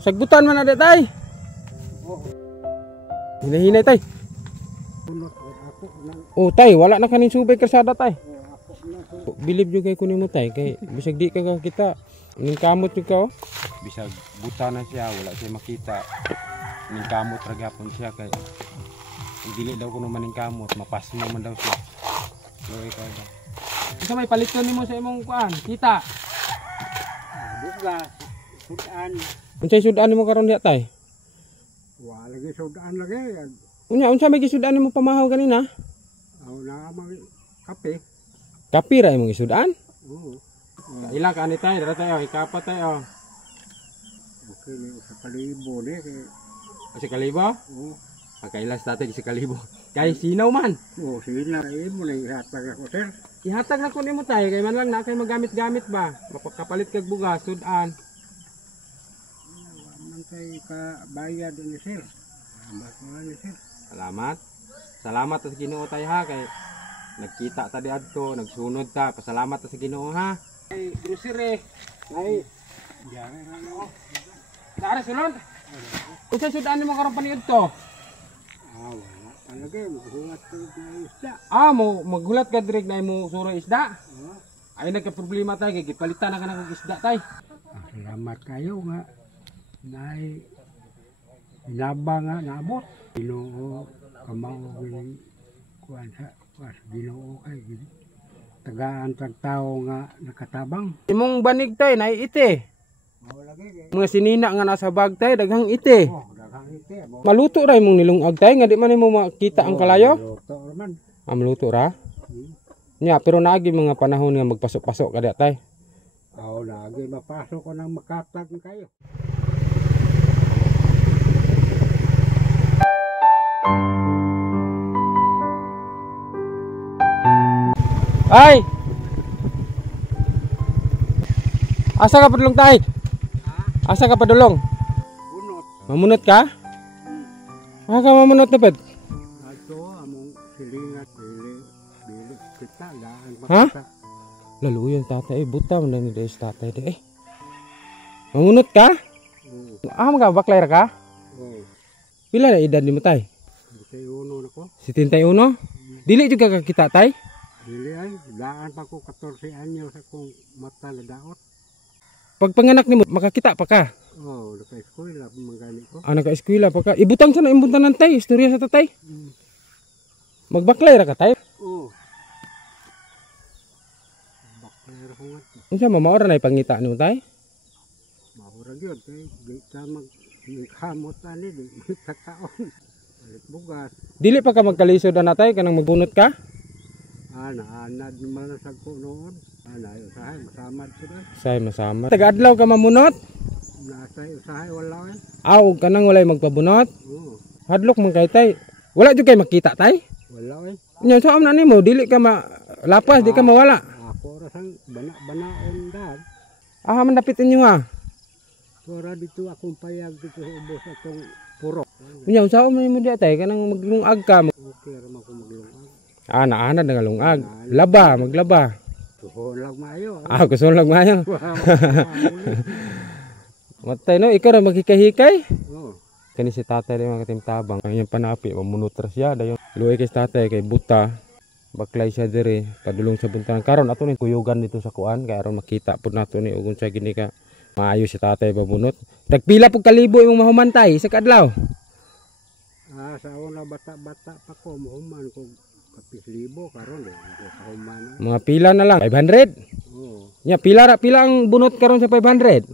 Sagbutan man ada tay. Hinay-hinay tay. Oh tay, wala na kanin subay kersada tay. Bilib juga kunin mo tay kay bisag di ka kita ning kamot juga oh. Bisag buta na siya, wala siya makita. Ning kamot ra gyapon siya kay dili daw kuno maning kamot, mapasmo man daw siya. Loy ka daw. Isa may paliton nimo sa imong kuan, kita. Bugas, sudan. Unsay sudan nimo karon diha tay? Wala lagi sudan lagi. Unsa may gisudan nimo pamahaw ganina? Aw na mag kape. Kapi ra imong isudan? Oo. Ilang ka ani tay, dara tayo, ikapat tayo. Okay, sa kalibo ni kay Kasi kalibo? oo. Pagkailas tatay si kalibo. Kay sinaw man. Oo, sila mo na ihatag ako sir. Ihatag na ko nimo tay kay man lang na kay magamit-gamit ba. Mapakapalit kag bugas, sudan. Man kay ka bayad ni sir. Salamat ni sir. Salamat. Salamat sa Ginoo tay ha kay nagkita ta di adto, nagsunod ta. Pasalamat ta sa Ginoo ha. Ay, grocery. Ay, Diyan na no. dara sunod. Unsa sudan nimo karon paniud to? Wala talaga maghumat ko ng isda. Mo maghulat ka direk na imo suro isda. Oo. Ay nagka problema tay kay gipalitan na kanang isda tay. Salamat kayo nga. Nay inaba nga naabot. Ginoo kamao gini kuan sa was Ginoo kay tagaan tag tao nga nakatabang. Imong banig tay nay ite. Mao lagi kay Mga sinina nga nasa bag tay daghang ite. daghang ite mo. Maluto ra imong nilungag tay nga di man imo makita ang kalayo. Luto man. Maluto ra. Nya pero naagi mga panahon nga magpasok-pasok kada tay. Aw lagi mapasok ko nang makatag kayo. Ay. Asa ka padulong tay? Asa ka padulong? Bunot. Mamunot ka? Asa ka mamunot na ped? Ato among silingat bili kita gaan Ha? makita. Lalo yung tatay buta man ni des tatay de. Mamunot ka? Oo. Baklay ra ka? Oo. Pila na edad nimo tay? Kay uno nako. 71. Dili juga ka kita tay? Dili ay daan pa ko 14 anyo sa kong mata na daot. Pag panganak nimo makakita pa ka. Oh, naka-eskwela mangani ko. Naka-eskwela pa ka. Ibutang sa na imbuntanan tay, istorya sa tatay. Magbaklay ra ka tay? Oo. Bakla ko nga. Unsa mamaora na ipangita nimo tay? Mahura gyud kay di ta mag kamot ani di kataon. Balik bugas. Dili pa ka magkalisod na tay kanang magbunot ka? Anad naman sa ko noon. Usahay masamad sila. Say masama. Taga-adlaw ka mamunot? Nasa usahay wala eh. Og kanang walay magpabunot? Oo. Hadlok man kay tay. Wala jud kay makita tay? Wala eh. Nya sa na nimo dili ka lapas, di ka mawala. Ako rasang bana-banaon dad. Man dapitin niyo ha. Tora dito akong payag dito sa ubos atong purok. Nya unsa man nimo di tay kanang maglungag ka? Okay ra man ko maglungag. Naanad nga lungag. Laba, maglaba. Tuhon lang maayo. Gusto lang mayo. Matay no, ikaw ra maghikay-hikay. Oo. Kani si tatay rin mga katimtabang. Ang iyang panapi, mamunot ra siya. Dayon luway kay tatay kay buta. Baklay siya diri, padulong sa buntanan. Karon ato ni kuyugan dito sa kuan, kay aron makita pud nato ni ugon sa gini ka. Maayo si tatay babunot. Tagpila pug kalibo imong mahumantay sa kadlaw. Sa una bata-bata pa ko mahuman ko kapis libo karon sa human. Mga pila na lang, 500. Oo. Nya pila ang bunot karon sa 500?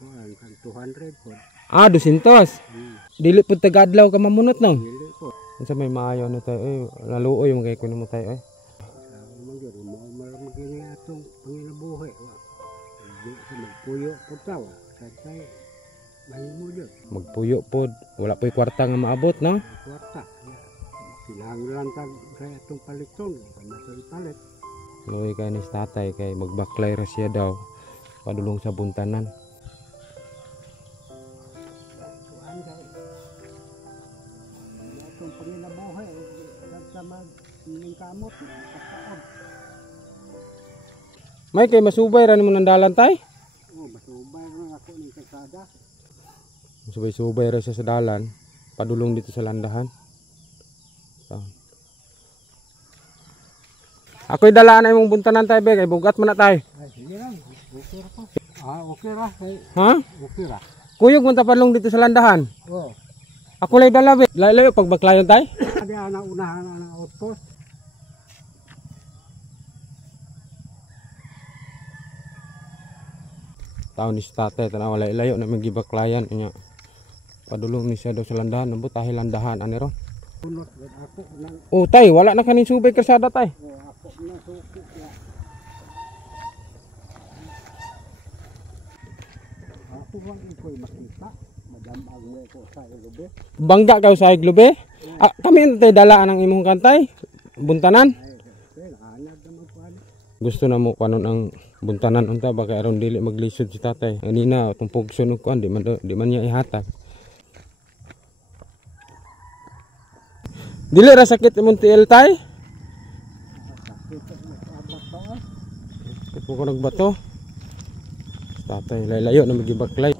Kuan kan 200 po. 200. Dili pud taga-adlaw ka mamunot no. Dili po. Unsa may maayo na tayo naluoy mo kay kuno mo tayo Magyud mo magini atong panginabuhi. Di sa magpuyo po taw. Kay mahimo jud. Magpuyo pod, wala po'y kwarta nga maabot no. Kwarta. Silang lang tag sa atong paliton, kanasang palit. Luoy kay ni tatay kay magbaklay ra siya daw padulong sa buntanan. Kuan kay atong panginabuhi sa ning kamot kataon. May kay masubay ra nimo nang dalan tay? Oh, basubay ra ako ni Subay-subay ra siya sa dalan, padulong dito sa landahan. So. Ako'y dalaan ay mong buntanan tayo, be, kay bugat man na tayo. Ay, sige lang. Okay ra pa. Okay ra. Ha? Okay ra. Kuyog man ta padulong dito sa landahan. Oo. Ako lay dala, be. Layo pag baklayon tayo. Adi ana unahan ana outpost. Taon ni tatay, tanaw layo na magibaklayan niya. Padulong ni siya daw sa landahan, nabot tahi landahan ani ron. Punot ako nang Oh, tay, wala na kaning subay kalsada tay. ako na suki ya. Ako bang iko'y makita. Madam ang mo ko sa ilobe. Bangga ka sa iglobe. Ah, kami tay dalaan ang imong kantay. Buntanan. Ay, ana naman po ano. Gusto na mo kanon ang buntanan unta baka aron dili maglisod si tatay. Anina tumpog sunog ko di man niya ihatag. Dili ra sakit imong tiil tay. Kung ko nagbato. Tatay layo na magibaklay.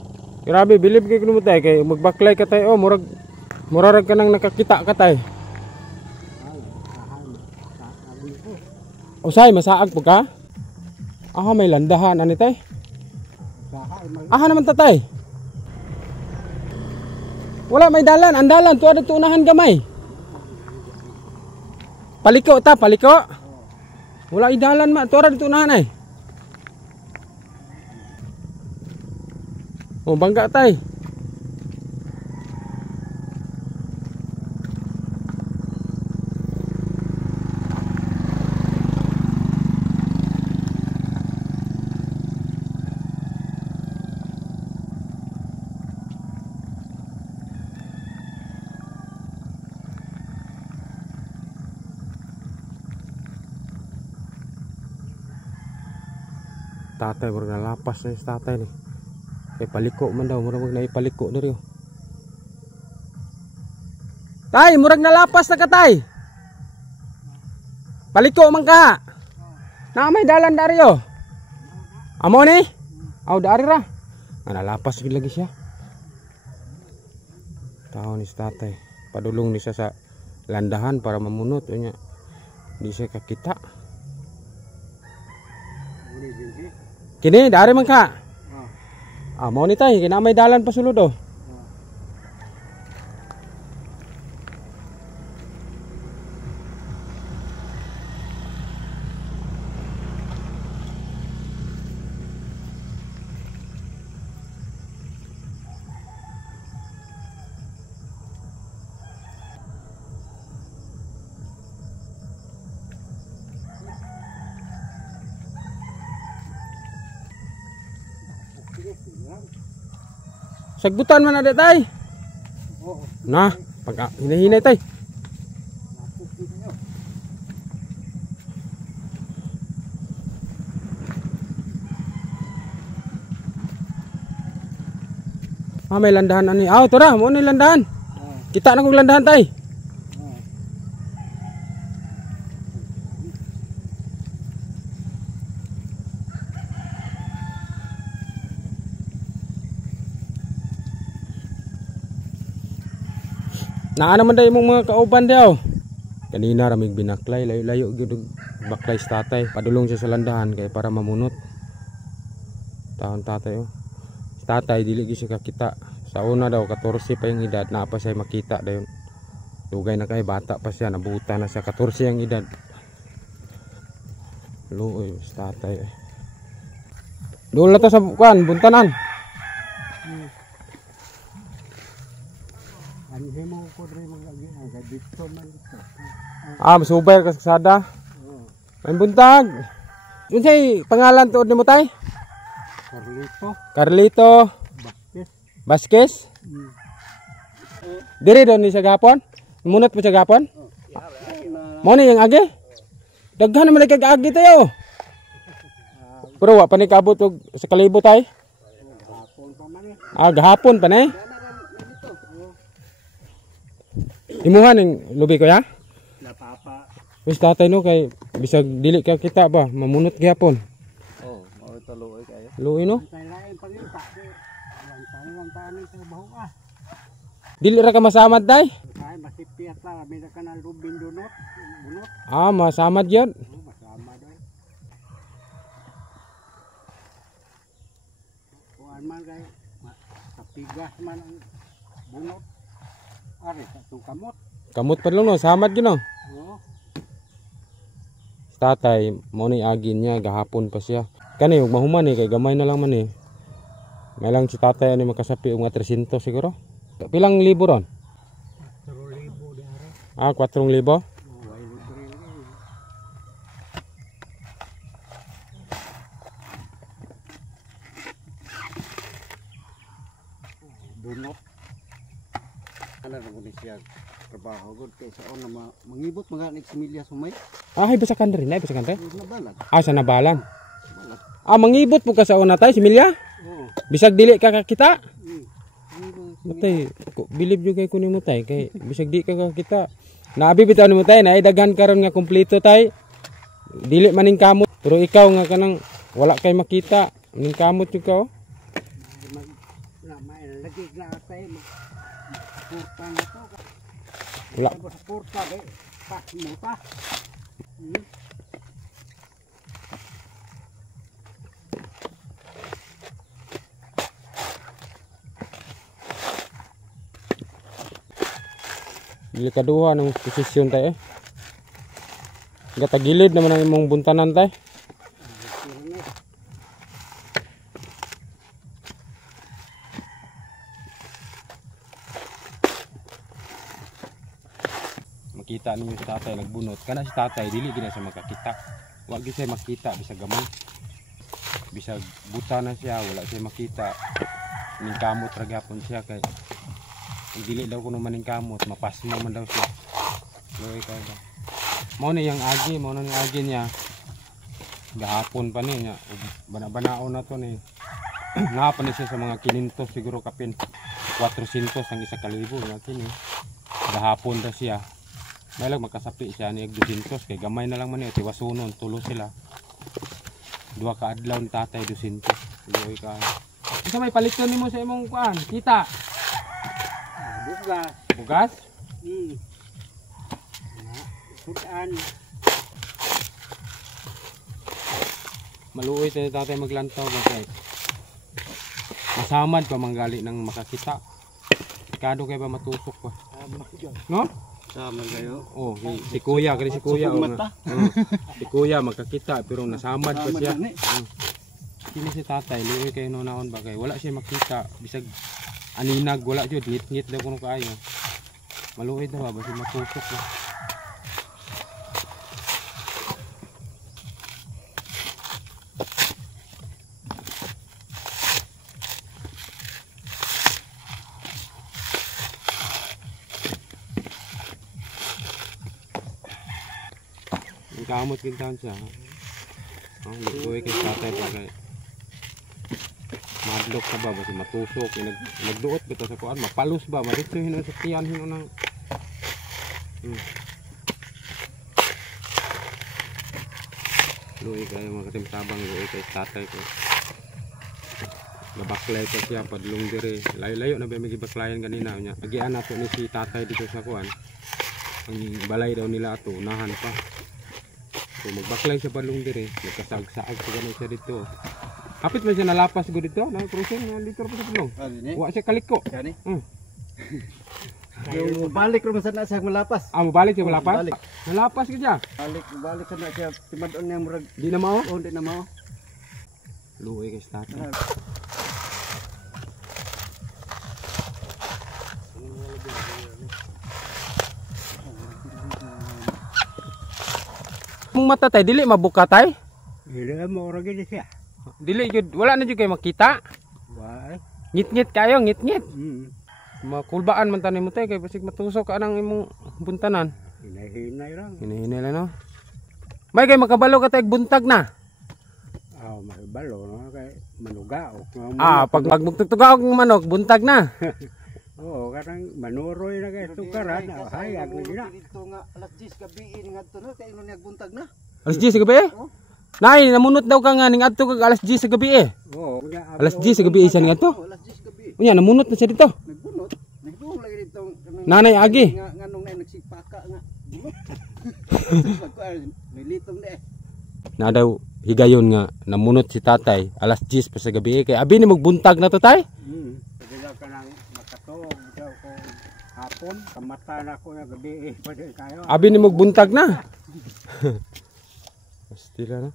Grabe bilib kay kuno mo tay kay magbaklay ka tay oh murag ka nang nakakita ka tay. Usay masaag po ka? Aha may landahan ani tay. Aha naman tatay. Wala may dalan, andalan tuwa dito unahan gamay. Paliko ta, paliko. Wala idalan ma, tuwa dito unahan ay. Oh bangga tay. Tatay murag nalapas na yung tatay ni. Kay paliko man daw, murag na ipaliko diri. Tay, murag nalapas na ka tay. Paliko man ka. Na may dalan dari yo. Amo ni? Aw dari ra. Nalapas gid lagi siya. Tao ni tatay. Padulong ni siya sa landahan para mamunot unya. Di siya kakita. Kini dari man ka. Mo ni tay, kinamay dalan pa sulod oh. Sagbutan man na tay. Nah, pag hinahinay tay. May landahan ani. Tura, mo ni landahan. Kita na kong landahan tay. Naa naman daw imong mga kauban daw. Kanina ramig binaklay, layo-layo gyud baklay sa tatay. Padulong siya sa landahan kay para mamunot. Taon tatay oh. Si tatay dili gyud siya kakita. Sa una daw 14 pa yung edad, naa pa siya makita dayon. Dugay na kay bata pa siya, nabuta na siya 14 ang edad. Luoy si tatay. Dula ta sa kuan, buntanan. Himo ko dre magagi ang dito man dito. Masubay ka sa sada. May buntag. Unsay pangalan tuod nimo tay? Carlito. Vasquez. Diri don ni sa gapon? Munot mo sa gapon? Mo ni yang agi? Daghan naman kay agi tayo. Pero wa pa ni kabot og sa kalibo tay. Gahapon pa man Gahapon pa ni. Imuhan ning lubi ko ya? Napapa. Wis tatay no kay bisag dili ka kita ba mamunot gyapon. Mao ito luoy kayo. Luoy no? Kay lain pangita. Lang tanan sa baho Dili ra ka masamad tay? Ay masipiyat la, may ka na lubin bunot. Ah, masamad yun. Masama doy. Kuan man kay kapigas man ang bunot. Ari sa itong kamot. Kamot pa lang no, samad yun no. Oo. Tatay, mo ni agin niya, gahapon pa siya. Kani, huwag mahuman kay gamay na lang man May lang si tatay ano makasapi mga 300 siguro. Pilang libo ron? 4,000 di ara. Ah, 4,000. Way libre ni. Bunot. Ano na ko siya trabaho gud kay sa on na mangibot maganik sa milya sumay. Ah, ay basakan rin, ay basakan rin. Nabalag. Ah, sa nabalan. Balag. Ah, mangibot po ka sa una tay, si Milya? Oo. Bisag dili ka kakita? Ano Tay, bilib jud kay kunin mo tay, kay bisag di ka kakita. Naabi bitaw nimo tay, na daghan karon nga kumpleto tay. Dili maning kamot, pero ikaw nga kanang wala kay makita. Ning kamot jud ka oh. may lagi na tay porta na to. Wala. Porta be. Pas mo pa. Dili kaduha ng posisyon tay Gatagilid naman ang imong buntanan tay. Makita ninyo si tatay nagbunot. Kana si tatay dili gina siya makakita. Wa gyud siya makita bisag gamay. Bisag buta na siya, wala siya makita. Ning kamot ra gyapon siya kay dili daw kuno maning kamot, mapasma man daw siya. Loy ka ba. Mao ni yang agi, mao na ni agi niya. Gahapon pa niya, bana-banao na to ni. Napa ni siya sa mga 500 siguro kapin. 400 ang isa kalibo nga kini. Gahapon ra siya. May lang makasapi siya ni 200 kay gamay na lang man ni tiwasunon tulo sila. Duha ka adlaw ni tatay 200. Loy ka. Isa may paliton nimo sa imong kuan, kita. Bugas. Bugas? Putan. Maluoy tayo tatay maglantaw bakit? Masamad pa manggali ng makakita. Kado kay ba matusok pa? No? Sama kayo. Oh, si kuya, kani si kuya oh, si kuya magkakita pero nasamad pa siya. Kini si tatay, luoy kay nonaon ba kay wala siya makita bisag aninag wala jud ngit-ngit daw kuno kaayo. Maluoy daw ba si matusok na. Kamot kintan siya. Ang luoy kay tatay ba kay madlok ka ba basi matusok nagduot bitaw sa kuan mapalus ba madito hinon sa tiyan hinon ng luoy kay mga katimtabang luoy kay tatay ko nabaklay ko siya padlong dire layo-layo na ba may gibaklayan kanina nya agian nato ni si tatay dito sa kuan ang balay daw nila ato unahan pa so magbaklay siya padlong dire nagkasag-saag sa ganun siya dito. Kapit man siya nalapas ko dito, nang cruising na dito pa sa tulong. Wa siya kaliko. Kani? Yung balik ro sa na siya malapas. Ah, mabalik siya malapas? Balik. Nalapas ka siya. Balik sa na siya timadon niya murag Di na mao? oh, di na mao. Luoy kay tatay. Mong mata tay dili mabuka tay? Dili mo ora gid siya. Dili jud wala na jud kay makita. Wa. Ngit-ngit kayo, ngit-ngit. Makulbaan man tanim mo tay kay basig matusok ka nang imong buntanan. Hinay-hinay lang. Hinay-hinay lang no. May kay makabalo ka tay buntag na. Makibalo no kay manugao. Ah, pag magtugtugao ang manok, buntag na. Oo, karang manuroy na kay sukaran. Hayag na gina. Dito nga alas 10 gabi ngadto no kay ino niya buntag na. Alas 10 sa gabi eh? Nay, namunot daw ka nga ning adto kag alas 10 sa gabi eh. Oo. Alas 10 sa gabi isa ning adto. Alas 10 gabi. Unya namunot na siya dito. Nagbunot. Nanay Agi. Nga nung na nagsipaka nga. May litong na eh. Na daw higayon nga namunot si tatay alas 10 pa sa gabi kay abi ni magbuntag na to tay. Pagila ka nang makatog daw ko hapon, kamata na ko na gabi pwede kayo. Abi ni magbuntag na. Pastila na.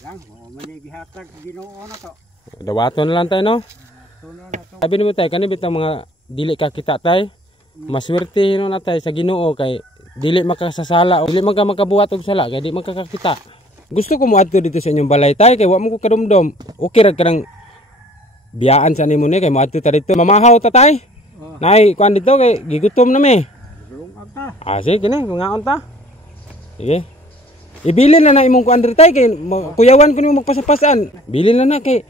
Lang, manigihatag Ginoo na to. Dawaton na lang tay no. Tuno na to. Abi ni mo tay kani bitang mga dili ka kita tay. Maswerte no na tay sa Ginoo kay dili makasasala o dili man ka makabuhat og sala kay di man ka kakita. Gusto ko mo adto dito sa inyong balay tay kay wa mo ko kadumdum. Okay ra kanang biyaan sa nimo ni kay mo adto ta dito. Mamahaw ta tay. Nay kuan dito kay gigutom na mi. Lungag ta. Sige kini ngaon ta. Sige. Ibilin na imong kuan diri tay kay kuyawan ko nimo magpasapasan. Bilin na kay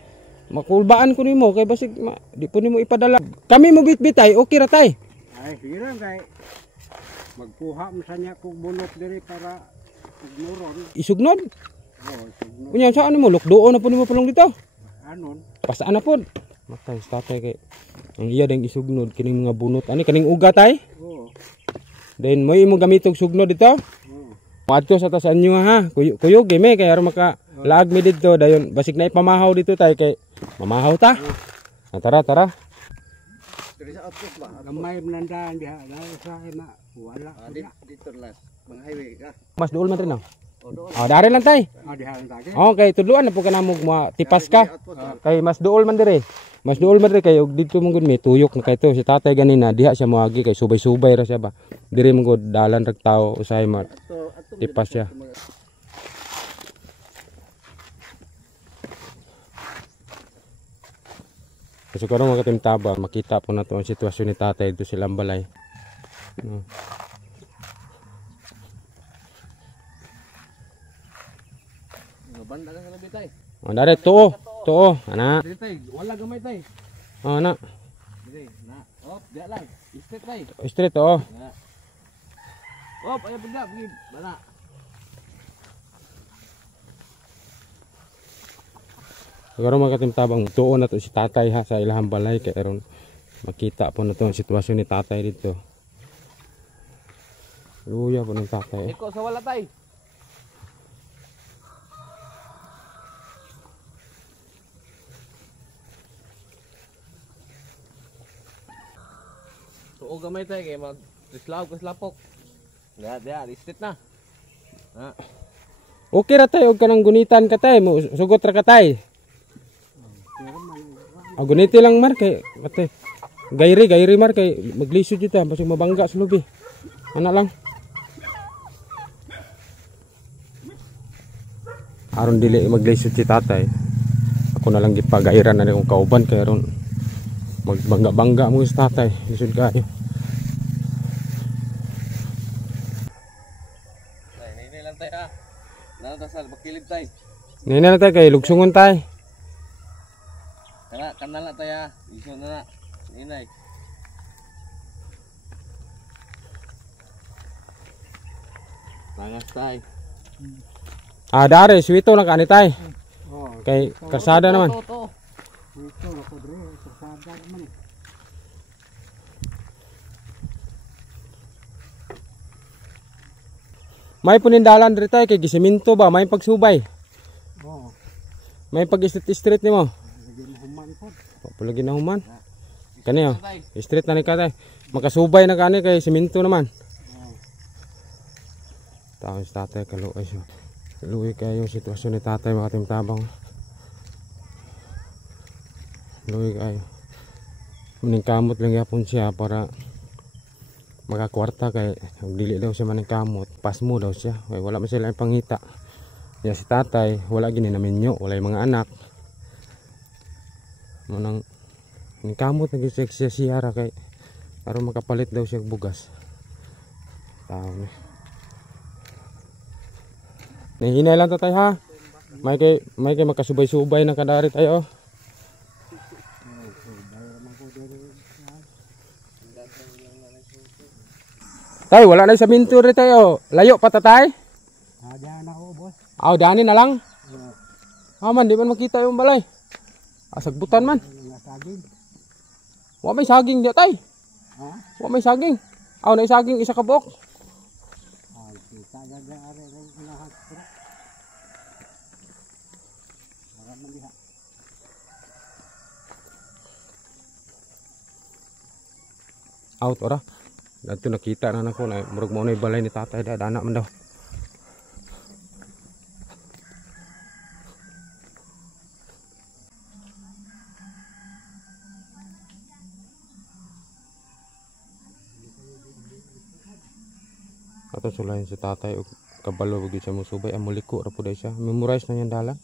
makulbaan ko nimo kay basig di po nimo ipadala. Kami mo bitbitay okay ra tay. Ay, hirang kay magkuha mo sa niya kung bunot diri para ignoron. Isugnod. Sugnod. Unya saan mo lukdoon na po nimo pulong dito. Anon? Pasaan na po. Matay sa tatay kay ang iya ding isugnod kining mga bunot ani kaning uga tay. Oo. Then mo imo gamitog sugnod dito. Oo. Padto sa tasan nyo ha. Kuyog game kay aron maka laag mi dito dayon basig na ipamahaw dito tay kay mamahaw ta. Tara tara. Dari sa outpost ba? Gamay manandaan diha dahil sa ima wala. Dito last. Mga highway ka. Mas duol man rin no. O doon. Dari lang tay. Diha lang tagi. Okay, tudluan na po kanamo mga tipas ka. Kay mas duol man dire. Mas duol man dire kay og dito mong gud may tuyok na kay to si tatay ganina diha siya moagi kay subay-subay ra siya ba. Dire mong gud dalan rag tao usahay mat. Tipas siya. Kasi karong makatimtaba, makita po nato ang sitwasyon ni tatay dito silang balay. Banda ka sa labi tay. Dari tuo, ana. Dili tay, wala gamay tay. Ana. Dili na. Op, diya lang. Straight tay. Straight oh. Op, ayo bigla, bigi bana. Siguro makatimtabang tuo na to si tatay ha sa ilahang balay kay aron makita po na to ang sitwasyon ni tatay dito. Luya po ng tatay. Iko sa wala tay. Tuo gamay tay kay mag islaw ko slapok. Diya, straight na. Ha. Okay ra tay og kanang gunitan ka tay mo sugot ra ka tay. Guniti lang mar kay ate. Gayri mar kay maglisod jud ta basig mabangga sa lubi. Ana lang. Aron dili maglisod si tatay. Ako na lang gipagairan na akong kauban kay aron magbangga-bangga mo sa tatay. Lisod kayo. Nay lang tay ha. Natasal bakilid tay. Nina na tay kay lugsungon tay. Kanal na tay ha. Iso na na. Inay. Panas tay. Dari suwito lang kani tay. Oh, Kay karsada naman. To. ito ako dre sa sada man. May punindalan diri tay kay gisiminto ba may pagsubay. Oh, May pag-street nimo. lagi mo human po. Papalagi na human. Kani oh. Street na ni ka tay. Makasubay na kani kay siminto naman. Taon si tatay kaluoy siya. Luwi kayo sitwasyon ni tatay makatimtabang. Luwi kayo. Maningkamot lang yapon siya para makakwarta kay dili daw siya maningkamot. Pasmo daw siya. Kaya wala man sila ang pangita. Ya si tatay wala gini namin nyo. Wala yung mga anak. Manang maningkamot nag-check siya siyara kay para makapalit daw siya bugas. Taon eh. Nahinay lang tatay ha. May kay makasubay-subay ng kadari tayo. Tay, wala na sa minto rin tayo. Layo pa tatay. Diyan ako boss. Aw, daanin na lang. Man, di man makita yung balay. Sagbutan man. Nga saging. Wa may saging di tay. Ha? Wa may saging. Aw na saging isa ka buok. Ay, kita gaga are rin unahan ko. Para maliha. Out ora. Dito nakita na nako na murag mo na balay ni tatay da anak man daw. Ato sulayan si tatay og kabalo bagi siya musubay ang muliko ra pud siya. Memorize na yan dalan.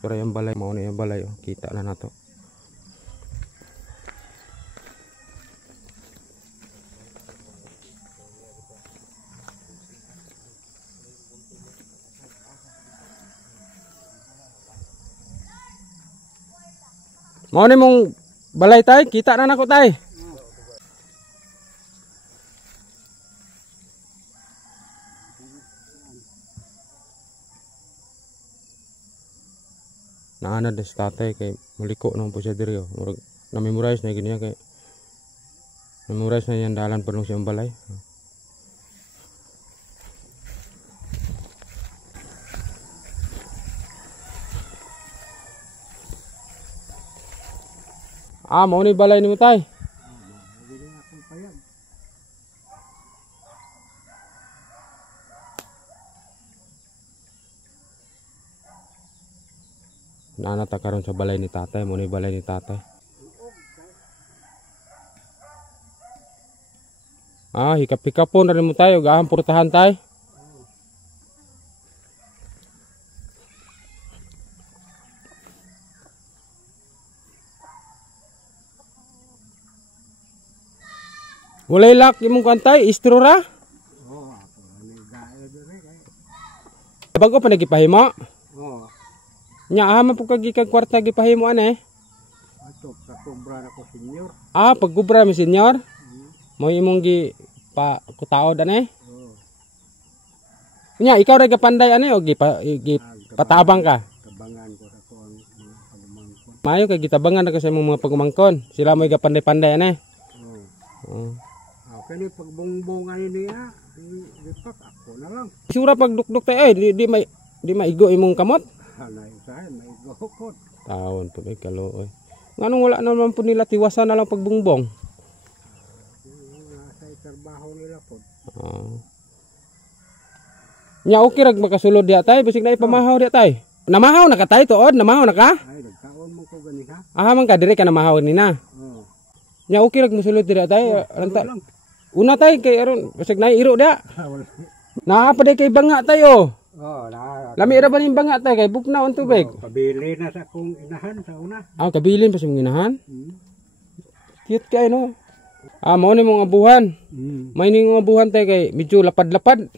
Pero yung balay mao na yung balay oh. Kita na nato. Mao ni mong balay tay, kita na nako tay. Naana des tatay kay muliko nang po siya diri oh. Murag na memorize na gini kay memorize na yan dalan perlu siyang balay. Mau ni balay ni mo tay. Hindi na akong payag. Naanata karon sa balay ni tatay, mo ni balay ni tatay. Hikap-hikapon rin mo tayo, gahang purtahan tay. Walay lak imong kantay, istrura. Oh, ako ni gae dire kay. Bago pa nagipahimo. Oh, Nya man pug kag kwarta gipahimo ane. ato sa kumbra na ko senior. Paggubra mi senyor. Mo imong gi pa kutaod ane. Oh, Nya ikaw ra gapanday ane o gi patabang ka. kabangan ko sa ko ang mga pagumangkon. Mayo kay gitabangan na ka sa imong mga pagumangkon. Sila mo'y gapanday-panday ane. Oh. Kani pagbungbungan niya, lipat ako na lang. Sura pag dukduk tay di maigo imong kamot. Hanay usahay, may gokot. Taon po ay kaluoy. Nganong wala naman po nila tiwasan na lang pagbungbong. Nasa trabaho nila po. Nya okay rag makasulod diha tay, bisig na ipamahaw diha tay. Namahaw na ka tay tuod, namahaw na ka? Ay, nagkaon mo ko gani ha? Man ka dire ka namahaw ni na. Oh. Nya okay rag mosulod diha tay. Ranta. Lang. Una tay kay aron bisig na iro diha. Wala. Naa pa day kay banga tayo. Oh, na. Lami ra ba ning banga tay kay bukna on tubig. Kabili na sa kong inahan sa una. Kabilin pa sa mga inahan. Hmm. Cute kay no. Mao ni mong abuhan. May ning abuhan tay kay medyo lapad-lapad.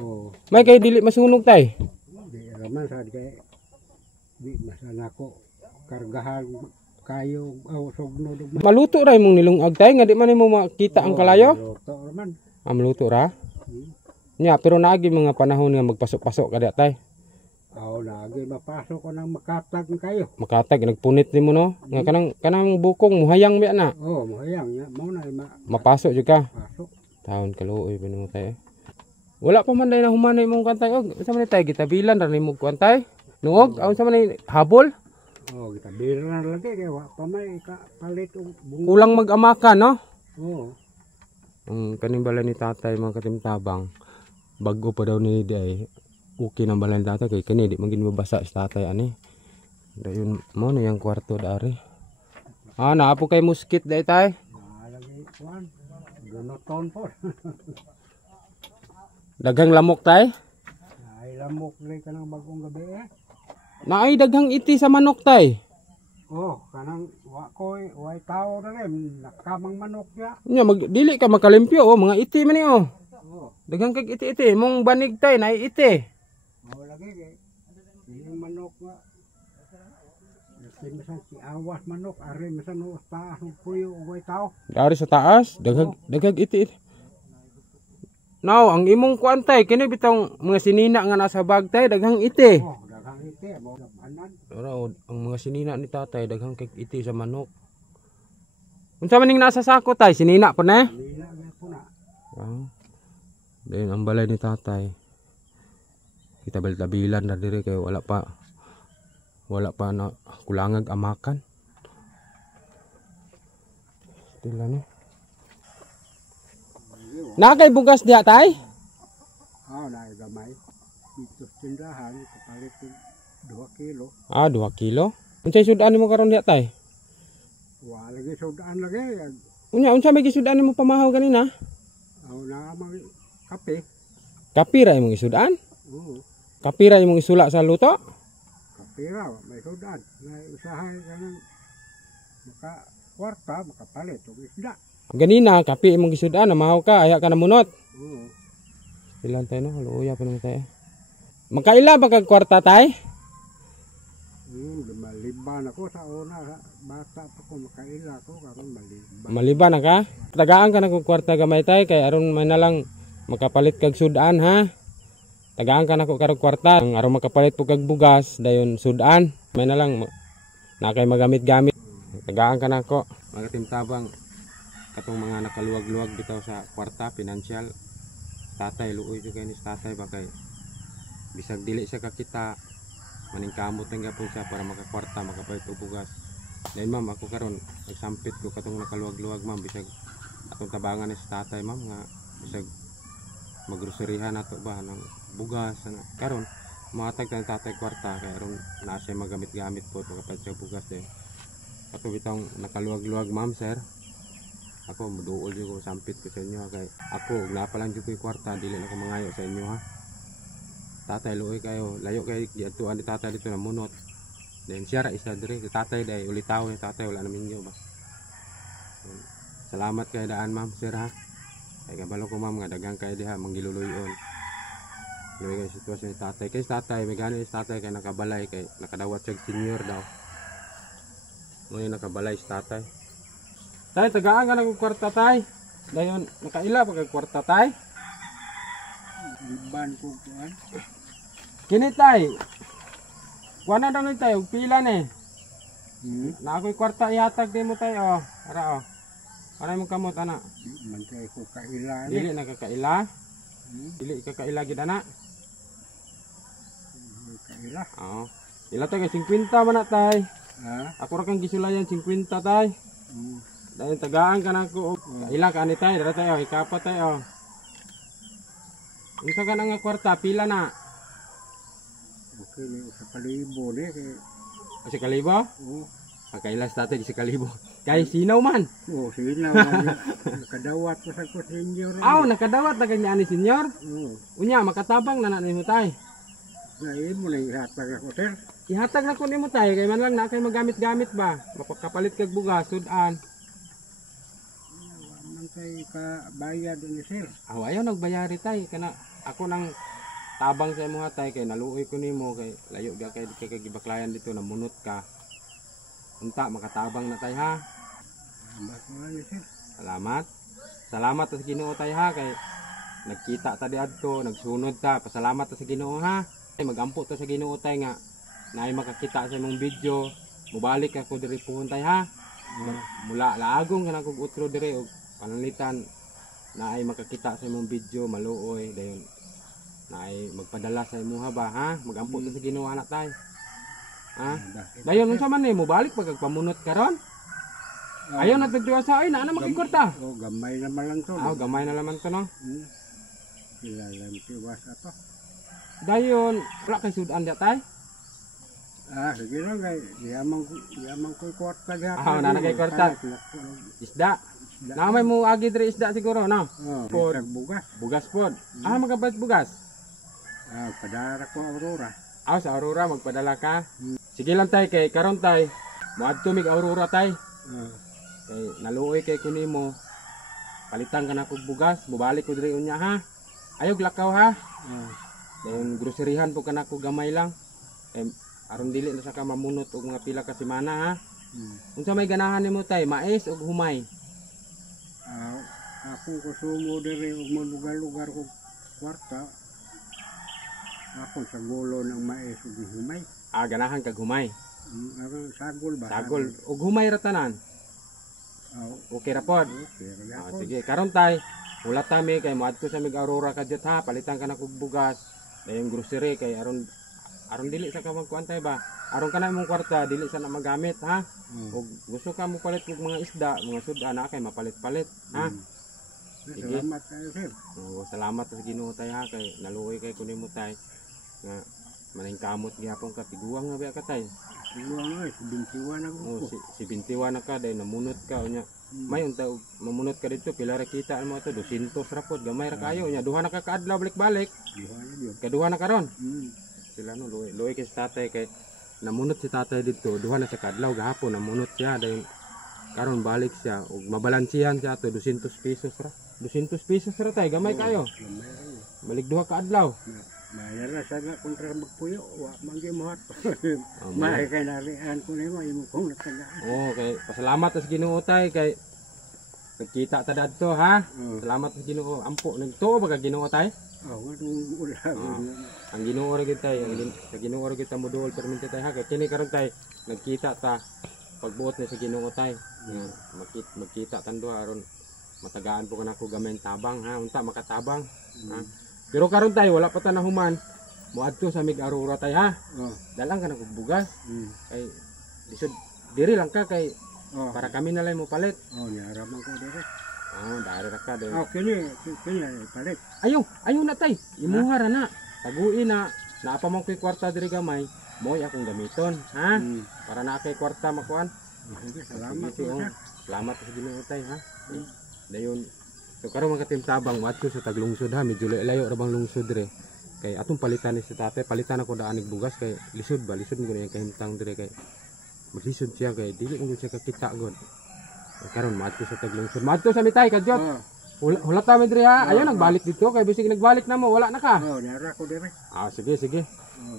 Oh. May kay dili masunog tay. Di raman sa kay di masana ko kargahan kayo sugno dug. Maluto ra imong nilungag tay nga di man nimo makita ang kalayo. Luto raman. Maluto ra. Nya pero naagi mga panahon nga magpasok-pasok kada tay. Lagi mapasok ko nang makatag kayo. Makatag nagpunit nimo no. Nga kanang bukong muhayang mi na. Oh, mahayang ya, mo na Mapasok jud ka. pasok. Taon kaluoy pinimo tay. Wala pa man day na humanay mong kantay og sa man tay gitabilan ra nimo kantay. Nuog aun sa man habol. Oh, kita biran lagi kay wa pa may ka palit og bunga. Kulang mag-amaka no. Oh. Ang kanimbalan ni tatay mga katimtabang bago pa daw ni day okay nang balan tatay kay kani di magin mabasa sa tatay ani. Dayon mo na yang kwarto dari. Naapo kay muskit day tay. Lagi kuan. Ganoton po. Daghang lamok tay. Ay lamok rin ka ng bagong gabi eh. Naay daghang iti sa manok tay. Oh, kanang wa koy way tao na rin nakamang manok ya. Nya dili ka makalimpyo mga iti man ni Oh. Daghang kag iti-iti mong banig tay naay iti. Oh, lagi kay yung manok nga. Masan si awas manok are masan taas ng puyo way tao. Dari sa taas daghag iti. Now, ang imong kuantay kini bitong mga sinina nga nasa bag tay daghang iti. Oh, daghang ite mo anan. Pero ang mga sinina ni tatay daghang kag iti sa manok. Unsa man ning nasa sako tay sinina pa na? Lila nga Dahil ang balay ni tatay. Kita tabilan na diri kay wala pa na kulangag amakan. Tila no. Nakay bugas diha tay? Na gamay. Dito tindahan kapalit 2 kilo. 2 kilo. Unsay sudan nimo karon diha tay? Wa lagi sudaan lagi. Unsa may gisudan nimo pamahaw ganina? Na mga kape. Kapi ra imong isudan? Oo. Kapi ra imong isula sa luto? Kape ra may sudaan. May usahay kanang maka kwarta makapalit og isda. Ganina kapi imong gisudan namahaw ka aya ka namunot. Oo. Ilan tayo no? Haluya pa naman tayo. Makaila ba kag kwarta tay? Maliban ako sa una sa bata pa ko makaila ko karon maliban. Maliban na ka? Tagaan ka na kog kwarta gamay tay kay aron may nalang makapalit kag sudan ha. Tagaan ka na ko karong kwarta aron makapalit po kag bugas dayon sudan. May nalang na kay magamit-gamit. Tagaan ka na ko. Magatimtabang katong mga nakaluwag-luwag bitaw sa kwarta pinansyal. Tatay luoy jud kay ni tatay ba kay bisag dili siya kakita maningkamot lang gapon siya para makakwarta makapalit og bugas. Dahil ma'am ako karon nagsampit ko katong nakaluwag-luwag ma'am bisag atong tabangan ni sa tatay ma'am nga bisag magroserihan nato ba ng bugas ana. Karon matag ng tatay kwarta kay aron na siya magamit-gamit po makapalit siya bugas din. Ato bitong nakaluwag-luwag ma'am sir. Ako muduol jud ko sampit ko sa inyo kay ako napa lang jud ko kwarta dili na ko mangayo sa inyo ha. Tatay luoy kayo layo kay giadtuan ni tatay dito na munot. Then siya ra isa diri si tatay day ulitaw ni tatay wala namin inyo ba. Salamat kay daan ma'am sir ha. Kay kabalo ko ma'am nga daghang kay diha manggiluluyon. Luoy kay sitwasyon ni tatay kay tatay may gani si tatay kay nakabalay kay nakadawat siya senior daw. Mo nakabalay si tatay. Tay tagaan ka na kog kwarta tay. Dayon nakaila pa kag kwarta tay. Liban ko kuan. Kini tay. Kuana daw ni tay og pila ni. Na ako'y kwarta ihatag din mo tay oh. Ara oh. Para mo kamot ana. Man kay ko kaila. Dili nakakaila. Dili kakaila gid ana. Kaila. Oo. Ila tay 50 man na tay. Ha? Ako ra kang gisulayan 50 tay. Dahil tagaan ka na ko. Kaila ka ni tay, dara tayo, ikapa tayo. Isa ka na nga kwarta, pila na. Okay, sa kalibo ni kay. Kasi kalibo? Oo. Kaila sa tatay si kalibo. Kay sinaw man. Sige na man. Nakadawat ko sa ko senior. Nakadawat na kanya ni senyor. Unya makatabang na ni mo tay. Ngayon mo na ihatag ako sir. Ihatag na ko nimo tay kay man lang na kay magamit-gamit ba. Mapakapalit kag bugas sudan. Man kay ka bayad ni sir. Ayaw nagbayari tay kana ako nang tabang sa imo tay kay naluoy ko nimo kay layo ga kay kagibaklayan dito na munot ka. Unta makatabang na tay ha. Salamat. Salamat sa Ginoo tay ha kay nagkita ta diadto, nagsunod ta. Pasalamat ta sa Ginoo ha. Ay magampo ta sa Ginoo tay nga naay makakita sa imong video. Mubalik ako diri puhon tay ha. Mula laagong kana kog utro diri og pananglitan naay makakita sa imong video maluoy dayon naay magpadala sa imuha ba ha. Magampo ta sa Ginoo anak tay. Ha? Dayon unsa man ni mo balik pag pamunot karon? Ayaw na tagduasa ay na makikorta. Gamay naman lang to. Gamay na naman to no. Sila lang tiwas ato. Dayon wala kay sudan dia tay. Sige lang kay yamang ko kwarta diha. Na kay kwarta. Isda. Na may mo agi diri isda siguro no. Pod bugas. Bugas pod. Magabait bugas. Padala ko Aurora. Sa Aurora magpadala ka. Sige lang tay kay karon tay. Moadto mig Aurora tay. Kay naluoy kay kunin mo. Palitan ka na kog bugas, mubalik ko diri unya ha. Ayog lakaw ha. Dayon groceryhan po kana ko gamay lang. Aron dili na sa ka mamunot og mga pila ka semana ha. Unsa may ganahan nimo tay, mais ug humay? Ako kusumo diri og mga lugar-lugar ko kwarta. Ako sa gulo ng mais ug humay. Ganahan kag humay. Sagol ba? Sagol ug humay ra tanan. Okay ra pod. Okay, Sige, karon tay Ulat tami kay moadto sa mig Aurora kadiyot ha, palitan ka na kog bugas. Dayong grocery kay aron dili sa ka magkuan tay ba. Aron ka na imong kwarta dili sa na magamit ha. Ug gusto ka mo palit og mga isda, mga sudan na kay mapalit-palit ha. Sige. Salamat kayo sir. Oo, salamat sa Ginoo tay ha kay naluoy kay kunin mo tay nga maning kamot gyapon ka tiguang nga ba ka tay. Tiguang ay, bintiwan ako Oh, po. si bintiwan na ka dahil namunot ka unya. May unta mamunot ka dito pila ra kita mo ato 200 ra pod gamay ra kayo nya duha na ka kaadlaw balik-balik. Duha na yun. Kaduha na karon. Hmm. Sila no luoy kay sa tatay kay namunot si tatay dito duha na sa kadlaw gahapon namunot siya dahil karon balik siya ug mabalansihan siya ato 200 pesos ra. 200 pesos ra tay gamay kayo. Gamay ra yun. Balik duha ka adlaw. Mayara sa nga kontra magpuyo, wa manggi mo hat. Oh, May kay narian ko nimo imo kong natagaan. Oh, kay pasalamat sa Ginoo tay kay nagkita ta dadto ha. Salamat sa Ginoo. Ampo nagtuo ba ka Ginoo tay? Oh, nga tong ulan. Ang Ginoo ra gid tay, sa Ginoo ra gid ta moduol perminti tay ha. Kay kini karon tay nagkita ta pagbuot ni sa Ginoo tay. Magkita tan duha aron matagaan po kanako gamay tabang ha. Unta makatabang ha. Pero karon tay wala pa ta nahuman. Moadto sa mig Aurora tay ha. Oh. Dalang ka na kog bugas. Hmm. Kay lisod diri lang ka kay Oh. para kami na lang mo palit. Oh, niaraman ko dire. Oh, dari ra ka dahil. Oh, kini ay palit. Ayaw na tay. Imuha ra na. Taguin na. Naapa mo kay kwarta diri gamay. Moy akong gamiton, ha? Hmm. Para na kay kwarta makuan. Sige, salamat Sige, po oh. sir. Salamat sa Ginoo tay, ha? Dayon. So karon mga katimtabang wadto sa taglungsod ha, medyo layo ra bang lungsod dire. Kay atong palitan ni sa tatay, palitan ako daanig bugas kay lisod ba, lisod mo na yung kahimtang dire kay maglisod siya kay dili mo siya kakita god. Karon madto sa taglungsod. Madto sa mitay kadyot. Oh. Hulat ta mi dire ha. Ayaw nagbalik dito kay bisig nagbalik na mo, wala na ka. Oh, niara ko dire. Ah, sige, sige.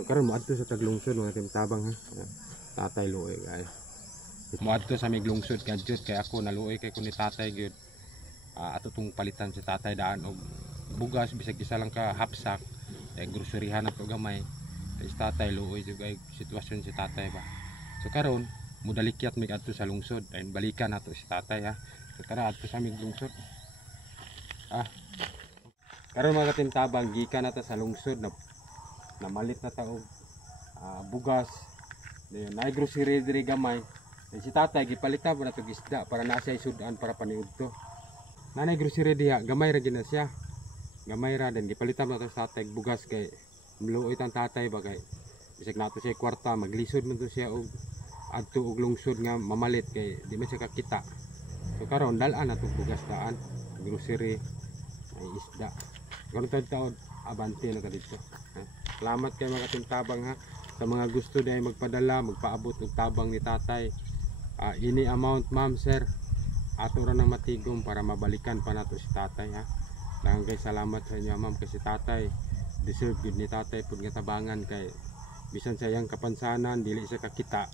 Karon mo adto sa taglungsod mga timtabang ha. Tatay luoy kay. Mo adto sa miglungsod kadjot kay ako naluoy kay kun ni tatay gyud. Ato tong palitan si tatay daan og bugas bisag isa lang ka hapsak. Kay groceryhan ato gamay. Kay si tatay luoy jud kay sitwasyon si tatay ba. So karon mudalikyat mig adto sa lungsod ay balikan nato si tatay ha. So tara adto sa miglungsod. Karon mga katimtabang gikan na ta sa lungsod na namalit na ta og bugas. Dayon nay grocery diri gamay. Si tatay gipalitan pa na to isda para na siya isudan para paniudto. Nanay grocery diha gamay ra gid na siya. Gamay ra din gipalitan na to sa tatay bugas kay mluoy tang tatay ba kay bisag nato siya kwarta maglisod man to siya og adto og lungsod nga mamalit kay di man siya kakita. So karon dal-an na to bugas daan grocery ay isda. Karon taon abante na ka dito. Salamat kay mga katimtabang ha sa mga gusto na magpadala magpaabot og tabang ni tatay. Ini amount ma'am sir ato ra nang matigom para mabalikan pa nato si tatay ha. Daghang kay salamat sa inyo ma'am kasi tatay deserve good ni tatay pud nga tabangan kay bisan sa iyang kapansanan dili sa kakita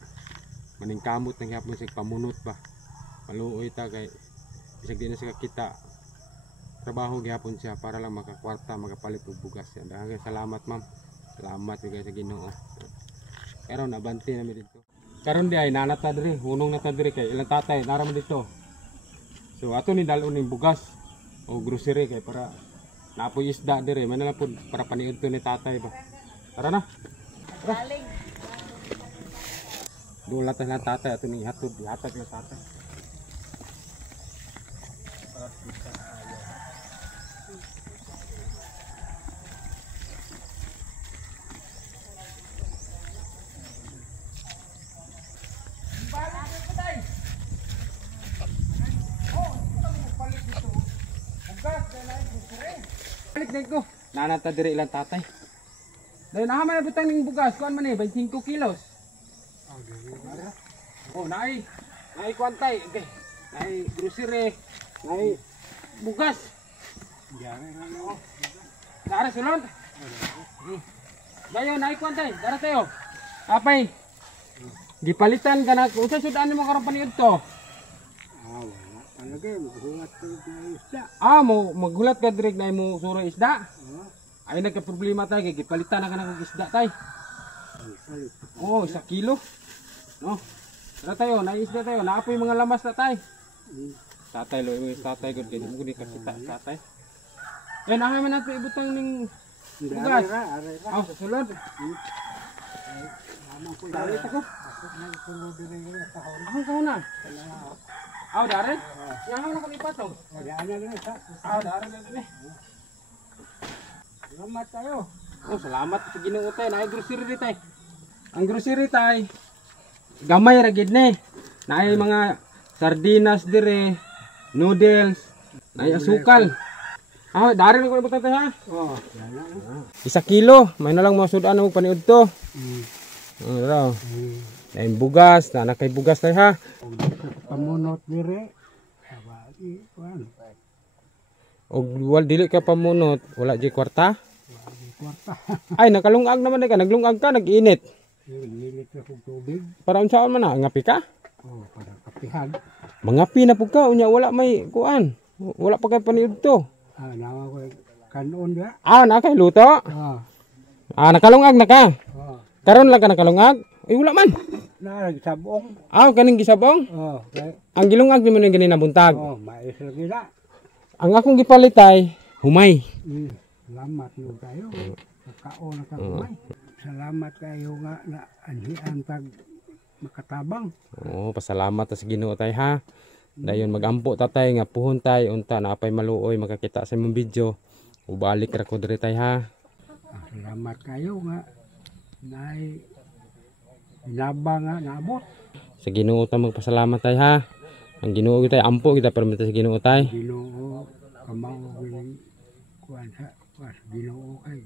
maning kamot nang gyapon sig pamunot ba. Maluoy ta kay bisag di na sa kakita trabaho gyapon siya para lang makakwarta makapalit og bugas siya. Daghang kay salamat ma'am. Salamat kay sa Ginoo. Karon abante na mi dito. Karon di ay nanata diri, hunong nata diri kay ilang tatay naram dito. So ato ni dalon ning bugas o grocery kay para napoy isda diri man na pud para paniudto ni tatay ba. Tara na. Tara. Dula ta na tatay ato ni hatod ihatag na tatay. Balik din ko. Nanata diri ilang tatay. Dahil nahamay na butang ning bugas. Kuan man eh, 25 kilos. Oh, naay kwantay. Okay. Naay grocery. Naay bugas. Dara sulod. Dayo naay kwantay. Dara tayo. Apay. Gipalitan ka na. Unsa sudan mo karon paniud to? Wala. Talaga, maghulat ko na isda. Mo maghulat ka direk na mo suro isda. Ay nagka-problema tayo kay gipalitan na ka na kog isda tay. Oh, 1 kilo. No. Tara tayo, naisda tayo. Naapoy mga lamas na tay. Tatay lo, tatay gud din mo ni kakita tatay. Eh nahay man nato ibutang ning bugas. Aw sa sulod. Dari ako. Ako ka na. Aw dari. Yang ako nakalipat to. Aw dari na ni. Salamat tayo. Oh, salamat sa Ginoo tay, naay grocery tay. Ang grocery tay gamay ra gid ni. Naay mga sardinas dire, noodles, naay asukal. Ah, dari na ko ibutang tay ha. Oh, 1 kilo, may na lang mga sudan mo paniud to. Raw. Ay bugas, na kay bugas tay ha. pamunot dire. Abadi kuan. Og wal dili ka pamunot, wala di kwarta. Kwarta. Ay nakalungag naman ka, naglungag ka, nag-init. Nilit sa tubig. Para unsaon man na, ngapi ka? Oh, para kapihan. Mangapi na pud ka, unya wala may kuan. Wala pa kay paniud to. Ah, nawa ko kanon dia. Ah, na kay luto. Ah. Ah, nakalungag na ka. Oh. Karon lang ka nakalungag? Ay wala man. Na sabong. Ah, kaning gisabong. Oh, kay. Ang gilungag ni mo ning ganina buntag. Oh, mais lagi na. Ang akong gipalit ay humay. Salamat no kayo. Kakaon na kamay. Salamat kayo nga na anhian tag makatabang. Oh, pasalamat ta sa Ginoo tay ha. Dayon magampo tatay nga puhon tay unta na apay maluoy makakita sa imong video. Ubalik ra ko diri tay ha. Salamat kayo nga nay nabang nga naabot. Sa Ginoo ta magpasalamat tay ha. Ang Ginoo tay ampo kita permita sa Ginoo tay. Ginoo kamao gini kuan sa Ginoo kay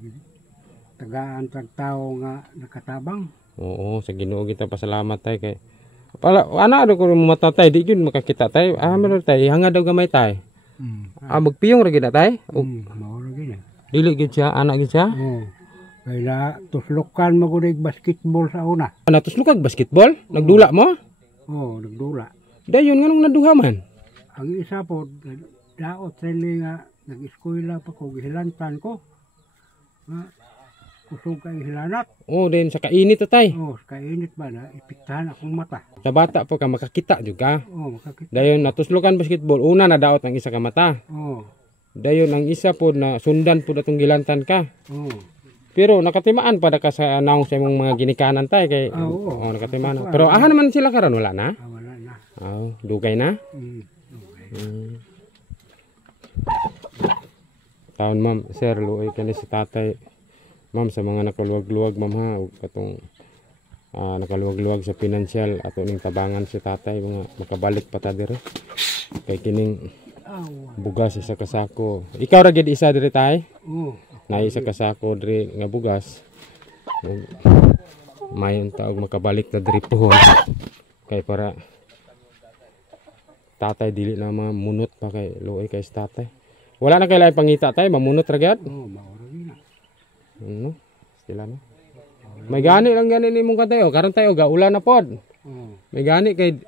tagaan tag tao nga nakatabang. Oo, sa Ginoo kita pasalamat tay kay pala ana do ko mata tay di gyud makakita tay. Ah meron tay hanga daw gamay tay. Ah magpiyong ra gyud na tay. Mao ra gini. Dili gyud siya, anak gyud siya. Oh. Kaya tuslukan mo gud basketball sa una. Natuslukag basketball? Nagdula mo? Oh, nagdula. Dayon nganong naduha man. Ang isa po daot sa nga nag-eskwela pa ko gihilantan ko. Nga kusog kay hilanat. Oh, then sa kainit to tay. Oh, kainit ba na ipiktahan akong mata. Sa bata po ka makakita jud ka. Oh, makakita. Dayon natuslukan basketball, una na daot ang isa ka mata. Oh. Dayon ang isa po na sundan po atong gilantan ka. Oh. Pero nakatimaan pa da ka sa announce sa imong mga ginikanan tay kay Oo. oh, nakatimaan. Pero aha naman sila karon wala na. Wala na. Oh, dugay na. Okay. Taon ma'am, sir, luoy kani si tatay. Ma'am sa mga nakaluwag-luwag ma'am ha, ug katong nakaluwag-luwag sa financial ato ning tabangan si tatay mga makabalik pa ta dire. Kay kining bugas isa ka sako. Ikaw ra gid isa dire tay? Oh. Na isa ka sako dire nga bugas. Mayon ta og makabalik ta dire pohon. Kay para tatay dili na mamunot pa kay luoy kay sa tatay. Wala na kay lain pangita tay, mamunot ra gyud. Oh, maura na. Ano? Sila na. May gani lang gani nimong katayo. Karon tayo gaulan na pod. Oh. May gani kay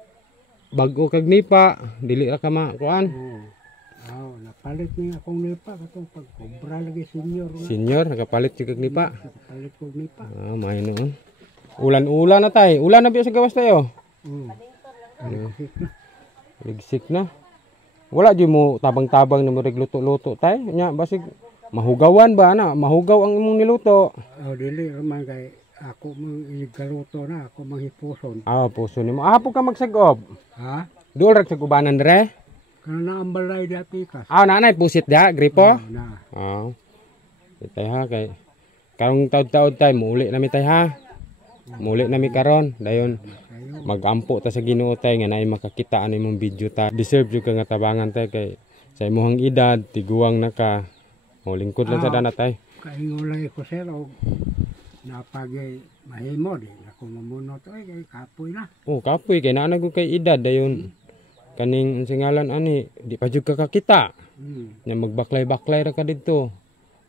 bago kag nipa, dili ra ka makuan. Oh. Oh, napalit niya akong nipa katong pagkobra lagi senior nga. Senior nakapalit jud kag nipa. Napalit ko nipa. Ah, may noon. Ulan-ulan na tay. Ulan na biya sa gawas tayo. Ligsik na. Wala di mo tabang-tabang na mo regluto-luto tay. Nya basig mahugawan ba na? Mahugaw ang imong niluto. Oh, dili man kay ako mang inigaluto na ako manghipuson. Ah, puso nimo. Ah, po ka magsagob. Ha? Duol ra sa gubanan dire. Kana ang balay dati kas. Ah, nanay pusit da, gripo. Na. Ah. Tay ha kay karong taud-taud tay muli nami tay ha. Muli nami karon dayon magampo ta sa Ginoo tay nga naay makakita ani mong video ta. Deserve jud ka nga tabangan tay kay sa imong edad tiguang na ka. O lingkod lang sa dana tay. Kaingulay ko sir og napagay mahimo di ako mamunot ay kay kapoy na. Oh, kapoy kay naa nagud kay edad dayon kaning singalan ani di pa jud ka kakita. Nya magbaklay-baklay ra ka didto.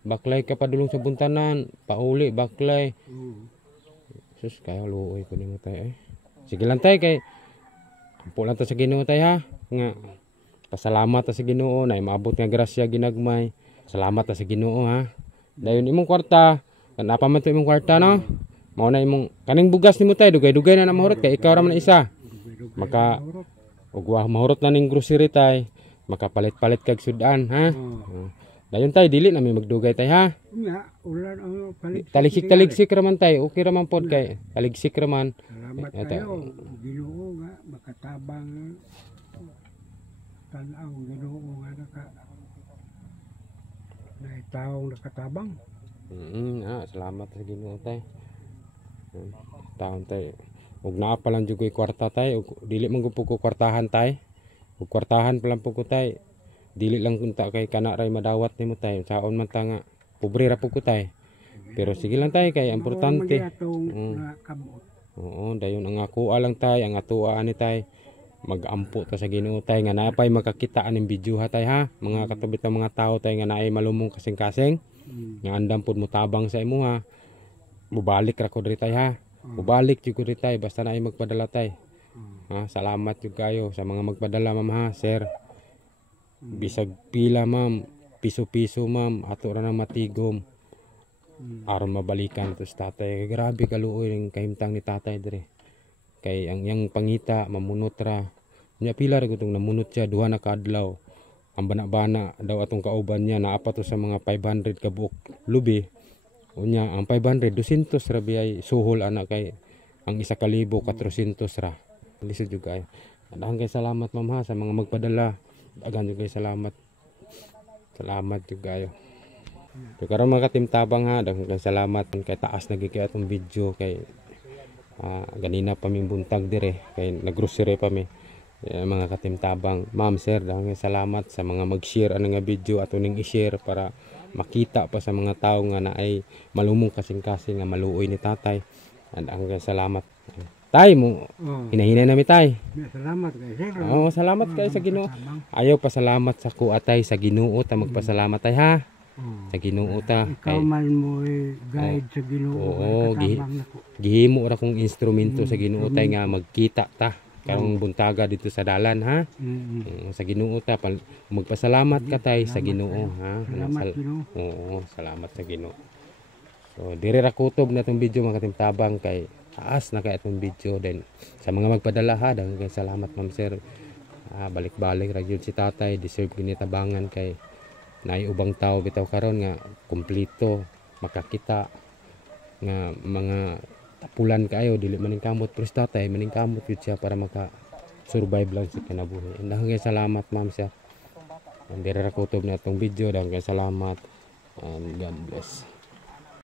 Baklay ka padulong sa buntanan, pauli baklay. Sus kaya luoy ko nimo tay eh. Sige lang tay kay ampo lang ta sa Ginoo tay ha. Nga pasalamat ta sa Ginoo na maabot nga grasya ginagmay. Salamat ta sa Ginoo ha. Dayon imong kwarta, kanapa man to imong kwarta no? Mao na imong kaning bugas nimo tay dugay-dugay na mahurot kay ikaw ra man isa. Maka ug mahurot na ning grocery tay, makapalit-palit kag sudan ha. Dayon tay dili na may magdugay tay ha. Nya, ulan ang palit. Taligsik raman tay, okay raman pod kay taligsik raman. Salamat kayo, Ginoo nga makatabang tanaw Ginoo nga taong nakatabang. Salamat sa Ginoo tay. Taon tay. Ug naa pa lang jud ko'y kwarta tay, ug dili man gud ko kwartahan tay. Ug kwartahan pa lang po ko tay. Dili lang kunta kay kana ray madawat nimo tay. Saon man ta nga pobre ra po ko tay. Pero sige lang tay kay importante. Oo, dayon ang ako lang tay, ang atuwa ani tay. Mag-ampo ta sa Ginoo tay nga naapay makakita aning video ha tay ha. Mga katubit ng mga tao tay nga naay malumong kasing-kasing. Nga andam pud mo tabang sa imo ha. Mubalik ra ko diri tay ha. Mubalik jud ko diri tay basta naay magpadala tay. Ha, salamat jud kayo sa mga magpadala ma'am ha, sir. Bisag pila ma'am, piso-piso ma'am, ato ra na matigom. Aron mabalikan to sa tatay. Grabe kaluoy ning kahimtang ni tatay dire. Kay ang yang pangita mamunot ra. Nya pila ra gutong namunot siya duha na kadlaw. Ang bana-bana daw atong kauban niya naapa to sa mga 500 ka buok lubi. Unya ang 500 200 ra biyay suhol ana kay ang 1,000 400 ra. Lisod jud kayo. Daghang kay salamat ma'am ha sa mga magpadala. Daghang jud kay salamat. Salamat jud kayo. So karon mga katimtabang ha, daghang kay salamat kay taas na gid atong video kay ganina pa mi buntag dire kay naggrocery pa mi. Mga katimtabang, ma'am sir, daghang kay salamat sa mga mag-share ano nga video ato ning i-share para makita pa sa mga tao nga naay malumong kasing-kasing nga maluoy ni tatay. Daghang kay salamat. Tay mo, hinahinay nami tay. Salamat kay sir. Oo, salamat kay sa Ginoo. Ayaw pasalamat sa kuatay sa Ginoo ta magpasalamat tay ha. Sa Ginoo ta. Ikaw man mo guide sa Ginoo. Oo, gihimo ra kong instrumento sa Ginoo tay nga magkita ta karong buntaga dito sa dalan ha. Sa Ginoo ta magpasalamat ka tay sa Ginoo ha. Salamat Ginoo. Oo, salamat sa Ginoo. So dire ra kutob na tong video mga katimtabang kay taas na kay atong video din sa mga magpadala ha. Daghang kay salamat ma'am sir. Balik-balik ra gyud si tatay, deserve ginitabangan kay naay ubang tao bitaw karon nga kumpleto makakita nga mga tapulan kayo dili maning kamot pero si tatay maning kamot gyud siya para maka survive lang sa kinabuhi. Daghang kay salamat ma'am sir. Dire ra kutob na atong video. Daghang kay salamat and God bless.